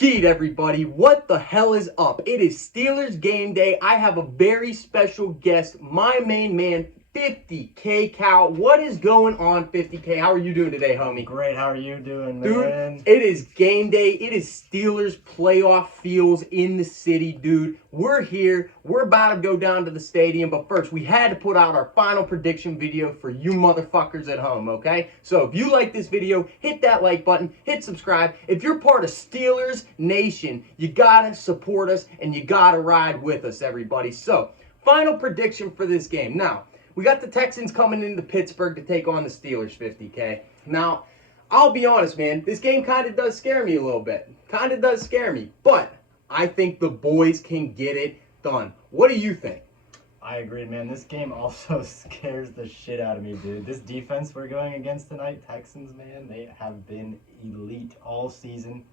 Skeet, everybody. What the hell is up? It is Steelers game day. I have a very special guest, my main man, 50K Cal. What is going on, 50K? How are you doing today, homie? Great. How are you doing, man? Dude, it is game day. It is Steelers playoff feels in the city, dude. We're here. We're about to go down to the stadium. But first, we had to put out our final prediction video for you motherfuckers at home, okay? So if you like this video, hit that like button. Hit subscribe. If you're part of Steelers Nation, you gotta support us and you gotta ride with us, everybody. So, final prediction for this game. Now, we got the Texans coming into Pittsburgh to take on the Steelers, 50K. Now, I'll be honest, man. This game kind of does scare me a little bit. Kind of does scare me. But I think the boys can get it done. What do you think? I agree, man. This game also scares the shit out of me, dude. This defense we're going against tonight, Texans, man, they have been elite all season.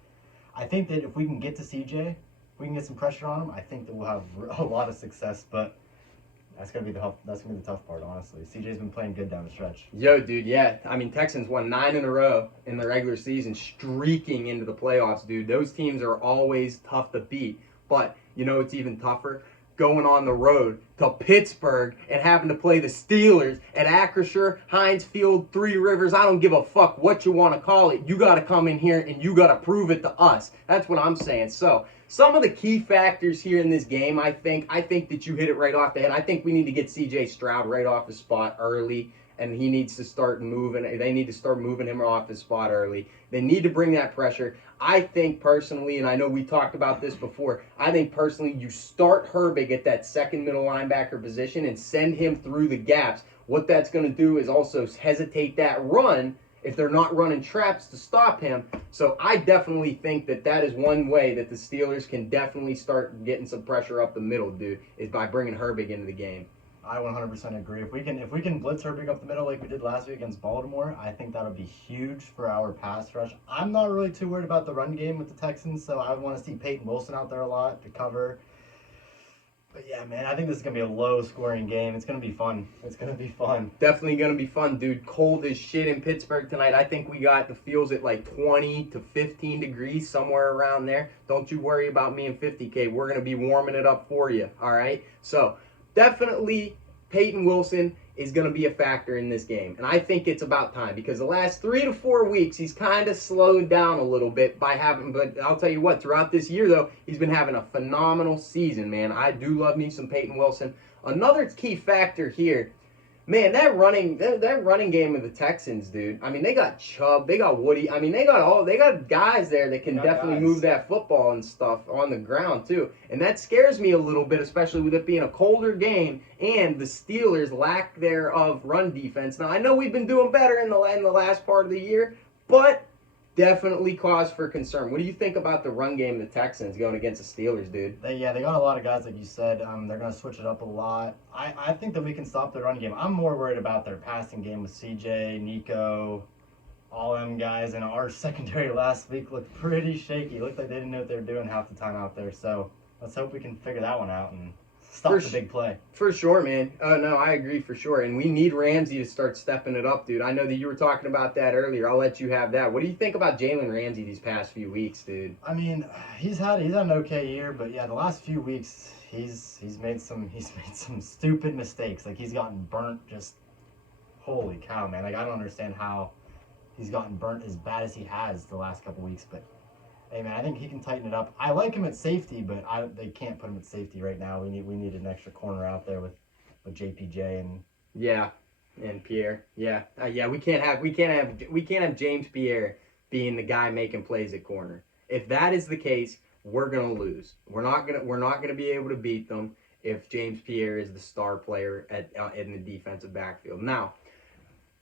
I think that if we can get to CJ, we can get some pressure on him, I think that we'll have a lot of success. But that's gonna be the tough part, honestly. CJ's been playing good down the stretch. Yo, dude, yeah. I mean, Texans won 9 in a row in the regular season, streaking into the playoffs, dude. Those teams are always tough to beat. But you know it's even tougher? Going on the road to Pittsburgh and having to play the Steelers at Acrisure, Heinz Field, Three Rivers. I don't give a fuck what you want to call it. You got to come in here and you got to prove it to us. That's what I'm saying. So, some of the key factors here in this game, I think that you hit it right off the head. I think we need to get CJ Stroud right off his spot early, and he needs to start moving. They need to start moving him off his spot early. They need to bring that pressure. I think personally, and I know we talked about this before, I think personally you start Herbig at that second middle linebacker position and send him through the gaps. What that's going to do is also hesitate that run if they're not running traps to stop him. So I definitely think that is one way that the Steelers can definitely start getting some pressure up the middle, dude, is by bringing Herbig into the game. I 100% agree. If we can blitz Herbig up the middle like we did last week against Baltimore, I think that'll be huge for our pass rush. I'm not really too worried about the run game with the Texans, so I want to see Peyton Wilson out there a lot to cover. But yeah, man, I think this is going to be a low-scoring game. It's going to be fun. It's going to be fun. Definitely going to be fun, dude. Cold as shit in Pittsburgh tonight. I think we got the feels at like 20 to 15 degrees, somewhere around there. Don't you worry about me and 50K. We're going to be warming it up for you, all right? So, definitely Peyton Wilson is going to be a factor in this game. And I think it's about time because the last 3 to 4 weeks, he's kind of slowed down a little bit but I'll tell you what, throughout this year, though, he's been having a phenomenal season, man. I do love me some Peyton Wilson. Another key factor here, man, that running game of the Texans, dude. I mean, they got Chubb, they got Woody. I mean, they got guys there that can definitely move that football and stuff on the ground too. And that scares me a little bit, especially with it being a colder game and the Steelers' lack thereof run defense. Now, I know we've been doing better in the last part of the year, but definitely cause for concern. What do you think about the run game of the Texans going against the Steelers, dude? They got a lot of guys, like you said. They're going to switch it up a lot. I think that we can stop the run game. I'm more worried about their passing game with CJ, Nico, all them guys. And our secondary last week looked pretty shaky. Looked like they didn't know what they were doing half the time out there. So let's hope we can figure that one out and stop the big play. For sure, man. No, I agree for sure. And we need Ramsey to start stepping it up, dude. I know that you were talking about that earlier. I'll let you have that. What do you think about Jalen Ramsey these past few weeks, dude? I mean, he's had an okay year, but yeah, the last few weeks he's made some stupid mistakes. Like he's gotten burnt. Just holy cow, man! Like I don't understand how he's gotten burnt as bad as he has the last couple weeks, but. Hey man, I think he can tighten it up. I like him at safety, but they can't put him at safety right now. We need an extra corner out there with JPJ and Pierre. We can't have James Pierre being the guy making plays at corner. If that is the case, we're gonna lose. We're not gonna be able to beat them if James Pierre is the star player in the defensive backfield. Now,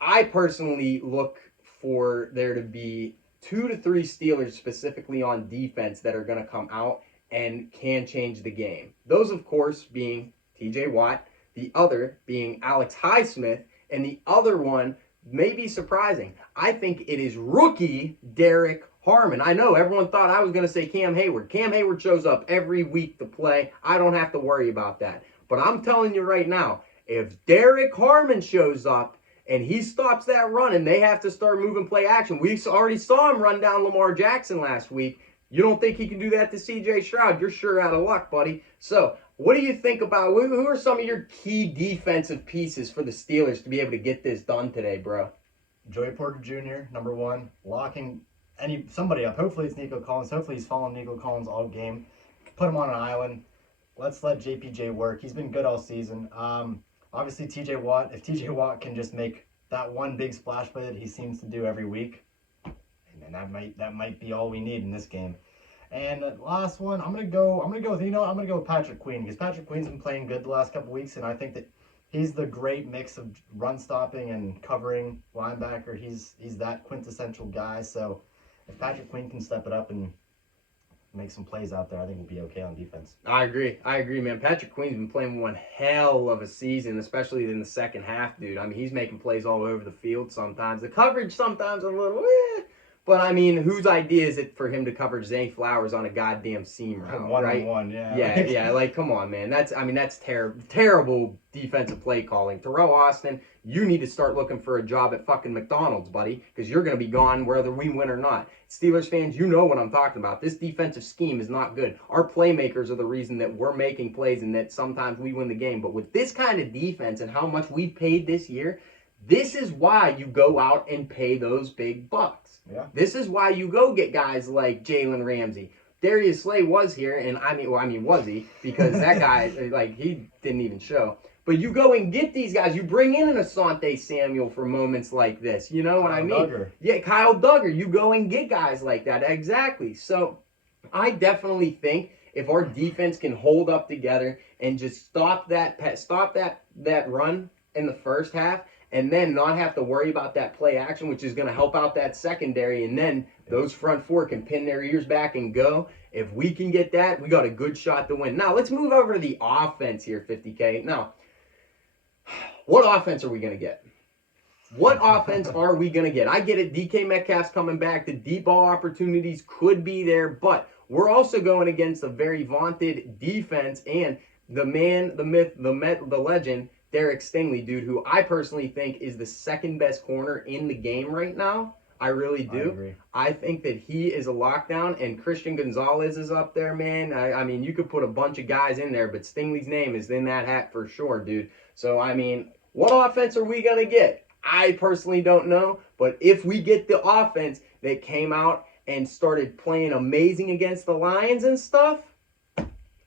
I personally look for there to be 2 to 3 Steelers specifically on defense that are going to come out and can change the game. Those, of course, being TJ Watt, the other being Alex Highsmith, and the other one may be surprising. I think it is rookie Derek Harmon. I know everyone thought I was going to say Cam Hayward. Cam Hayward shows up every week to play. I don't have to worry about that. But I'm telling you right now, if Derek Harmon shows up, and he stops that run, and they have to start moving play action. We already saw him run down Lamar Jackson last week. You don't think he can do that to C.J. Stroud? You're sure out of luck, buddy. So, what do you think about who are some of your key defensive pieces for the Steelers to be able to get this done today, bro? Joey Porter Jr., number one, locking somebody up. Hopefully it's Nico Collins. Hopefully he's following Nico Collins all game. Put him on an island. Let's let JPJ work. He's been good all season. Obviously TJ Watt. If TJ Watt can just make that one big splash play that he seems to do every week, and that might be all we need in this game. And the last one, I'm gonna go with Patrick Queen, because Patrick Queen's been playing good the last couple weeks, and I think that he's the great mix of run stopping and covering linebacker. He's that quintessential guy. So if Patrick Queen can step it up and make some plays out there, I think we'll be okay on defense. I agree, man. Patrick Queen's been playing one hell of a season, especially in the second half, dude. I mean, he's making plays all over the field sometimes. The coverage sometimes a little, but I mean, whose idea is it for him to cover Zay Flowers on a goddamn seam route, right? 1-on-1, yeah. Yeah, like, come on, man. That's terrible defensive play calling. Terrell Austin, you need to start looking for a job at fucking McDonald's, buddy, because you're going to be gone whether we win or not. Steelers fans, you know what I'm talking about. This defensive scheme is not good. Our playmakers are the reason that we're making plays and that sometimes we win the game. But with this kind of defense and how much we've paid this year, this is why you go out and pay those big bucks. Yeah. This is why you go get guys like Jalen Ramsey. Darius Slay was here, and was he? Because that guy, like, he didn't even show. But you go and get these guys. You bring in an Asante Samuel for moments like this. You know what I mean? Duggar. Yeah, Kyle Duggar. You go and get guys like that. Exactly. So I definitely think if our defense can hold up together and just stop that run in the first half, and then not have to worry about that play action, which is going to help out that secondary, and then those front four can pin their ears back and go. If we can get that, we got a good shot to win. Now, let's move over to the offense here, 50K. Now, what offense are we going to get? What offense are we going to get? I get it. DK Metcalf's coming back. The deep ball opportunities could be there, but we're also going against a very vaunted defense and the man, the myth, the legend, Derek Stingley, dude, who I personally think is the second best corner in the game right now. I really do. I agree. I think that he is a lockdown, and Christian Gonzalez is up there, man. I mean, you could put a bunch of guys in there, but Stingley's name is in that hat for sure, dude. So, I mean, what offense are we going to get? I personally don't know, but if we get the offense that came out and started playing amazing against the Lions and stuff,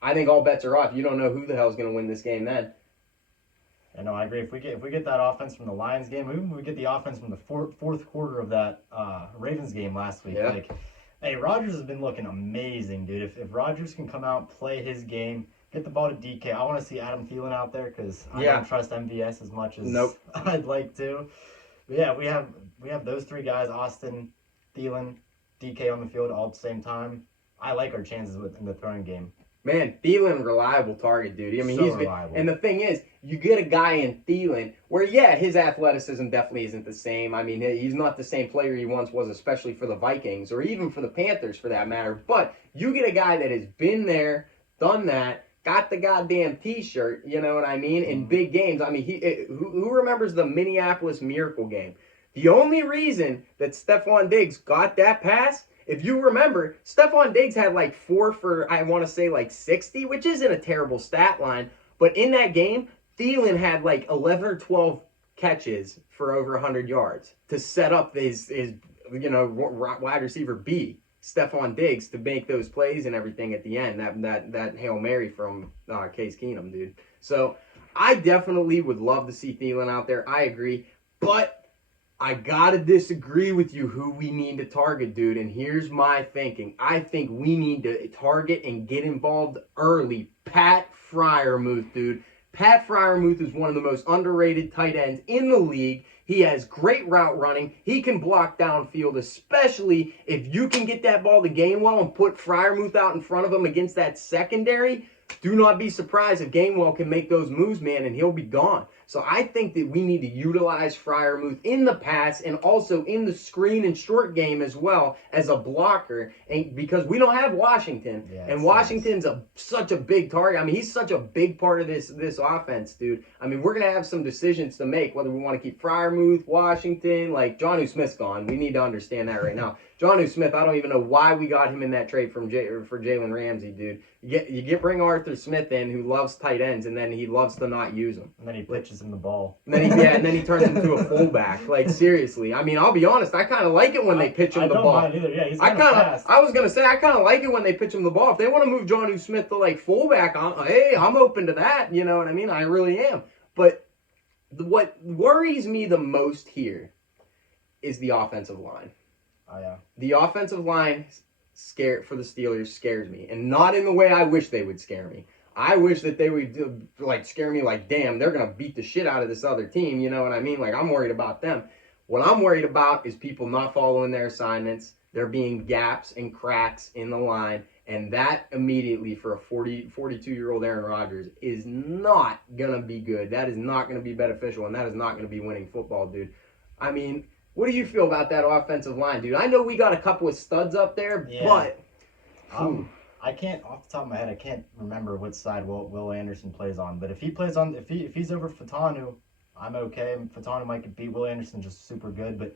I think all bets are off. You don't know who the hell is going to win this game then. I know, I agree. If we get that offense from the Lions game, even if we get the offense from the fourth quarter of that Ravens game last week, yeah. Like, hey, Rodgers has been looking amazing, dude. If Rodgers can come out, play his game, get the ball to DK. I want to see Adam Thielen out there because I don't trust MVS as much as I'd like to. But yeah, we have those three guys, Austin, Thielen, DK on the field all at the same time. I like our chances in the throwing game. Man, Thielen, reliable target, dude. I mean, he's reliable. And the thing is, you get a guy in Thielen where, yeah, his athleticism definitely isn't the same. I mean, he's not the same player he once was, especially for the Vikings or even for the Panthers for that matter. But you get a guy that has been there, done that, got the goddamn T-shirt, you know what I mean, in big games. I mean, who remembers the Minneapolis Miracle game? The only reason that Stephon Diggs got that pass, if you remember, Stephon Diggs had like 4 for, I want to say, like 60, which isn't a terrible stat line. But in that game, Thielen had like 11 or 12 catches for over 100 yards to set up his wide receiver B, Stephon Diggs, to make those plays and everything at the end. That Hail Mary from Case Keenum, dude. So I definitely would love to see Thielen out there. I agree. But I gotta disagree with you who we need to target, dude. And here's my thinking. I think we need to target and get involved early. Pat Freiermuth, dude. Pat Freiermuth is one of the most underrated tight ends in the league. He has great route running. He can block downfield, especially if you can get that ball to Gainwell and put Freiermuth out in front of him against that secondary. Do not be surprised if Gainwell can make those moves, man, and he'll be gone. So I think that we need to utilize Freiermuth in the pass and also in the screen and short game as well as a blocker, and because we don't have Washington, and Washington's such a big target. I mean, he's such a big part of this offense, dude. I mean, we're gonna have some decisions to make whether we want to keep Freiermuth, Washington, like Jonnu Smith's gone. We need to understand that right now. Jonnu Smith, I don't even know why we got him in that trade for Jalen Ramsey, dude. Bring Arthur Smith in, who loves tight ends, and then he loves to not use them. And then he pitches him the ball. And then he turns into a fullback. Like, seriously. I mean, I'll be honest, I kind of like it when they pitch him the ball. I don't mind either. Yeah, he's kind of fast. I was gonna say I kind of like it when they pitch him the ball. If they want to move Jonnu Smith to like fullback, I'm open to that. You know what I mean? I really am. But what worries me the most here is the offensive line. Oh, yeah. The offensive line for the Steelers scares me, and not in the way I wish they would scare me. I wish that they would scare me like, damn, they're gonna beat the shit out of this other team. You know what I mean? Like, I'm worried about them. What I'm worried about is people not following their assignments. There being gaps and cracks in the line, and that immediately for a 42-year-old Aaron Rodgers is not gonna be good. That is not gonna be beneficial, and that is not gonna be winning football, dude. I mean, what do you feel about that offensive line, dude? I know we got a couple of studs up there, but I can't, off the top of my head, I can't remember which side Will Anderson plays on. But if he plays on, if he's over Fatanu, I'm okay. Fatanu might beat Will Anderson just super good, but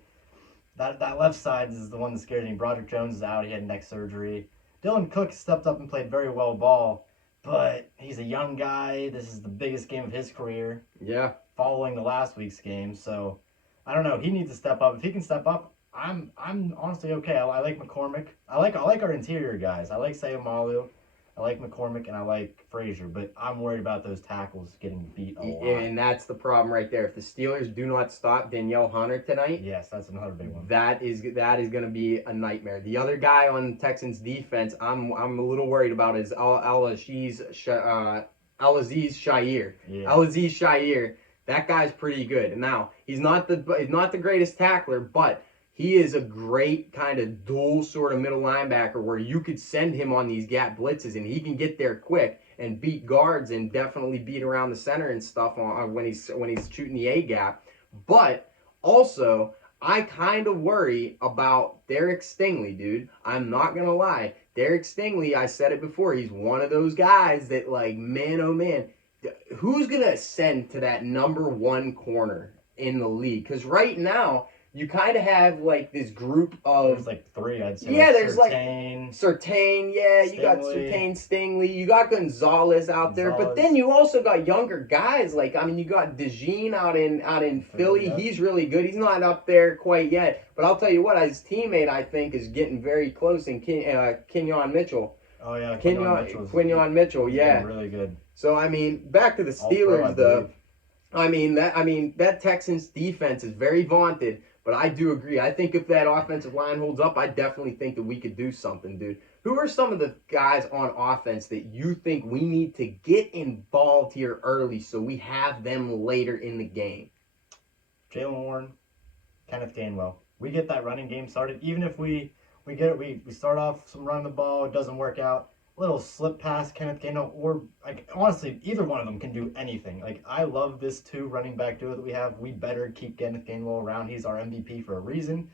that left side is the one that scares me. Broderick Jones is out; he had neck surgery. Dylan Cook stepped up and played very well ball, but he's a young guy. This is the biggest game of his career. Yeah. Following the last week's game, so I don't know. He needs to step up. If he can step up, I'm honestly okay. I like McCormick. I like our interior guys. I like Sayamalu. I like McCormick, and I like Frazier. But I'm worried about those tackles getting beat a lot. And that's the problem right there. If the Steelers do not stop Danielle Hunter tonight, yes, that's another big one. That is going to be a nightmare. The other guy on Texans defense, I'm a little worried about is Al-Aziz Sha'ir. Yeah. Al-Aziz Sha'ir. That guy's pretty good. Now, he's not the greatest tackler, but he is a great kind of dual sort of middle linebacker where you could send him on these gap blitzes and he can get there quick and beat guards and definitely beat around the center and stuff when he's shooting the A gap. But also, I kind of worry about Derek Stingley, dude. I'm not gonna lie. Derek Stingley, I said it before, he's one of those guys that, like, man, oh man, who's going to ascend to that number one corner in the league? Because right now, you kind of have, like, this group of... There's, like, three, I'd say. Yeah, there's, Surtain, yeah, Stingley. You got Surtain, Stingley. You got Gonzalez out there. But then you also got younger guys. Like, I mean, you got DeJean out in Philly. Yeah. He's really good. He's not up there quite yet. But I'll tell you what, his teammate, I think, is getting very close in Kenyon Mitchell. Oh, yeah. Quinyon Mitchell, yeah. Really good. So, I mean, back to the Steelers, though. I mean, that Texans defense is very vaunted, but I do agree. I think if that offensive line holds up, I definitely think that we could do something, dude. Who are some of the guys on offense that you think we need to get involved here early so we have them later in the game? Jalen Warren, Kenneth Gainwell. We get that running game started. Even if we start off some running the ball, it doesn't work out. Little slip pass, Kenneth Gainwell, or, like, honestly, either one of them can do anything. Like, I love this running back duo that we have. We better keep Kenneth Gainwell around. He's our MVP for a reason.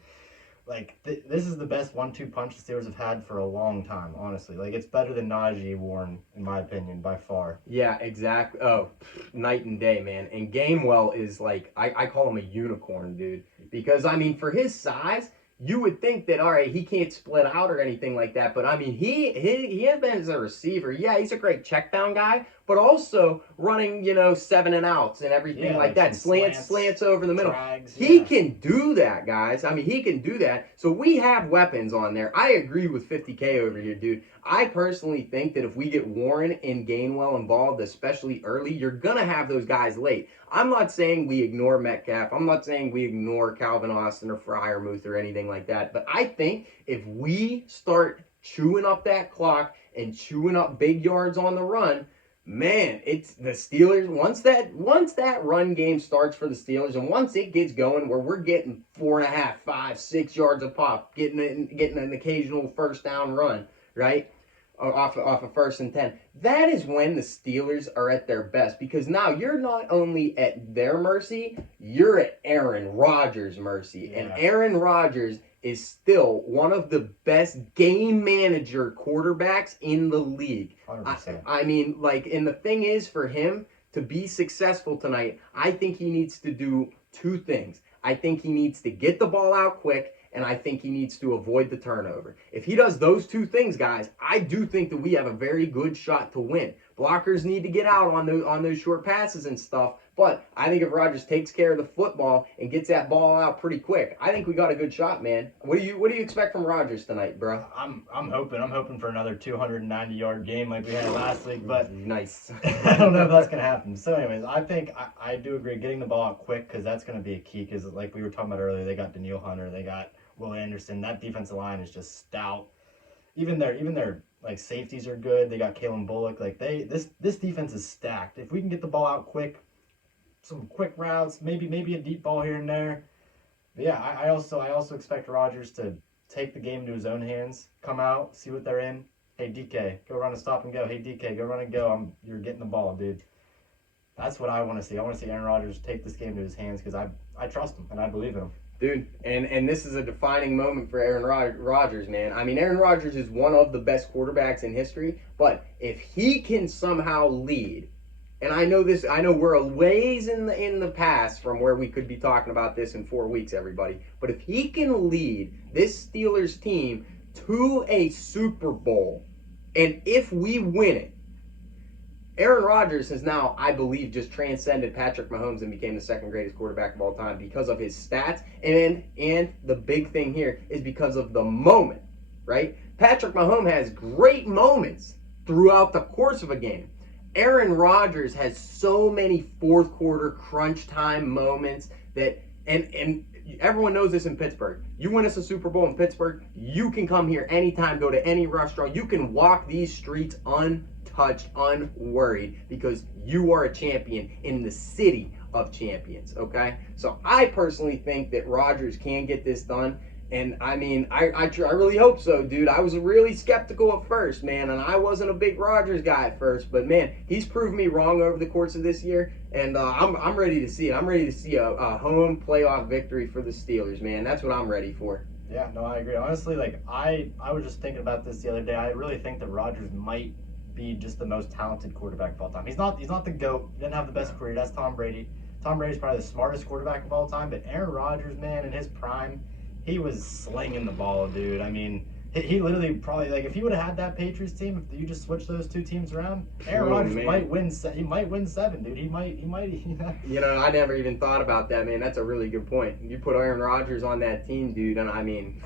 Like, this is the best 1-2 punch the Steelers have had for a long time, honestly. Like, it's better than Najee Warren, in my opinion, by far. Yeah, exactly. Oh, night and day, man. And Gainwell is, like, I call him a unicorn, dude. Because, I mean, for his size... You would think that, all right, he can't split out or anything like that, but I mean, he has been as a receiver. Yeah, he's a great check down guy, but also running, 7 and outs and everything like that. Slants over the middle. He can do that, guys. I mean, he can do that. So we have weapons on there. I agree with 50K over here, dude. I personally think that if we get Warren and Gainwell involved, especially early, you're going to have those guys late. I'm not saying we ignore Metcalf. I'm not saying we ignore Calvin Austin or Freiermuth or anything like that. But I think if we start chewing up that clock and chewing up big yards on the run, man, it's the Steelers. Once that run game starts for the Steelers, and once it gets going where we're getting 4.5, 5, 6 yards a pop, getting an occasional first down run, right? Off a 1st and 10. That is when the Steelers are at their best, because now you're not only at their mercy, you're at Aaron Rodgers' mercy. Yeah. And Aaron Rodgers is still one of the best game manager quarterbacks in the league. 100%. I mean, like, and the thing is, for him to be successful tonight, I think he needs to do two things. I think he needs to get the ball out quick, and I think he needs to avoid the turnover. If he does those two things, guys, I do think that we have a very good shot to win. Blockers need to get out on those short passes and stuff, but I think if Rodgers takes care of the football and gets that ball out pretty quick, I think we got a good shot, man. What do you expect from Rodgers tonight, bro? I'm hoping for another 290-yard game like we had last week, but nice. I don't know if that's gonna happen. So, anyways, I think I do agree getting the ball out quick because that's gonna be a key. Because like we were talking about earlier, they got Daniil Hunter, they got Will Anderson. That defensive line is just stout. Even their like safeties are good. They got Kalen Bullock. Like this defense is stacked. If we can get the ball out quick, some quick routes, maybe a deep ball here and there. But yeah, I also expect Rodgers to take the game into his own hands. Come out, see what they're in. Hey DK, go run a stop and go. Hey DK, go run and go. You're getting the ball, dude. That's what I want to see. I want to see Aaron Rodgers take this game to his hands because I trust him and I believe in him. Dude, and this is a defining moment for Aaron Rodgers, man. I mean, Aaron Rodgers is one of the best quarterbacks in history, but if he can somehow lead, and I know we're a ways in the past from where we could be talking about this in 4 weeks, everybody, but if he can lead this Steelers team to a Super Bowl, and if we win it, Aaron Rodgers has now, I believe, just transcended Patrick Mahomes and became the second greatest quarterback of all time because of his stats. And the big thing here is because of the moment, right? Patrick Mahomes has great moments throughout the course of a game. Aaron Rodgers has so many fourth quarter crunch time moments that, and everyone knows this in Pittsburgh. You win us a Super Bowl in Pittsburgh, you can come here anytime, go to any restaurant. You can walk these streets untouched, unworried, because you are a champion in the city of champions, okay? So I personally think that Rodgers can get this done. And I mean, I really hope so, dude. I was really skeptical at first, man, and I wasn't a big Rodgers guy at first, but man, he's proved me wrong over the course of this year, and I'm ready to see it. I'm ready to see a home playoff victory for the Steelers, man. That's what I'm ready for. Yeah, no, I agree. Honestly, like I was just thinking about this the other day. I really think that Rodgers might be just the most talented quarterback of all time. He's not the GOAT. He didn't have the best career. That's Tom Brady. Tom Brady's probably the smartest quarterback of all time, but Aaron Rodgers, man, in his prime, he was slinging the ball, dude. I mean, he literally probably, like, if he would have had that Patriots team, if you just switch those two teams around, Aaron Rodgers might win. He might win 7, dude. He might. You know, I never even thought about that, man. That's a really good point. You put Aaron Rodgers on that team, dude, and I mean,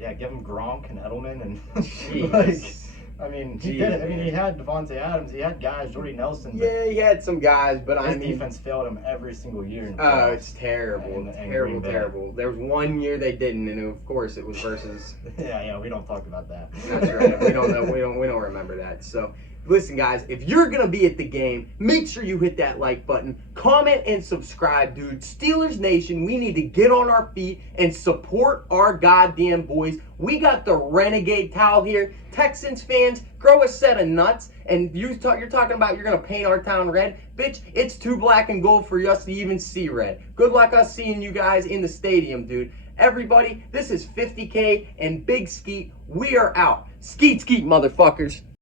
yeah, give him Gronk and Edelman and jeez. like. I mean, he did it. I mean, he had Devontae Adams. He had guys, Jordy Nelson. Yeah, he had some guys, but I mean, defense failed him every single year. Oh, it's terrible, terrible. There was one year they didn't, and of course it was versus. yeah, we don't talk about that. That's right. We don't know. We don't remember that. So. Listen, guys, if you're going to be at the game, make sure you hit that like button, comment, and subscribe, dude. Steelers Nation, we need to get on our feet and support our goddamn boys. We got the Renegade towel here. Texans fans, grow a set of nuts. And you're talking about you're going to paint our town red. Bitch, it's too black and gold for us to even see red. Good luck us seeing you guys in the stadium, dude. Everybody, this is 50K and Big Skeet. We are out. Skeet, motherfuckers.